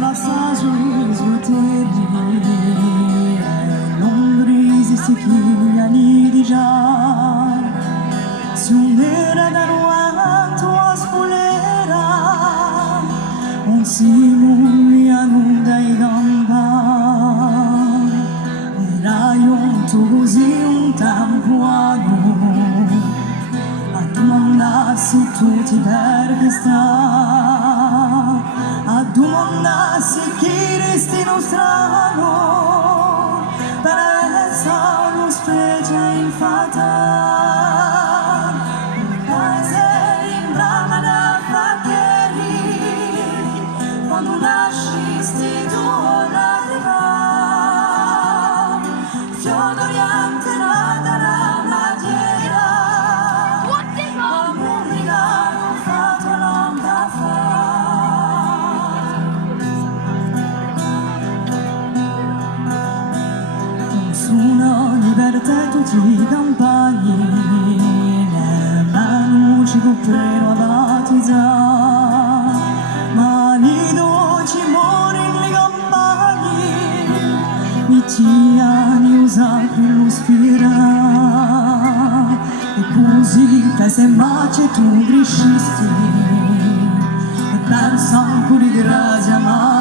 La sagesse Londrisi si chigliani di già si un'era da nuoto a spolera un simuli a nuda e gamba era un tu così un tempo a domandarsi tutti perché a domandarsi chi resti strano per essere lo specie infata un paese in brama da faccheri quando nascisti tu l'arriva fiodoriante nata la matiera come un regalo fatto l'onda fa. Una libertà tutti i campagni le mani ci coprero a battizzare ma li dolci muore le campagni mi tieni usati lo spira e così che se mace tu crescisti e pensa ancora di grazia ma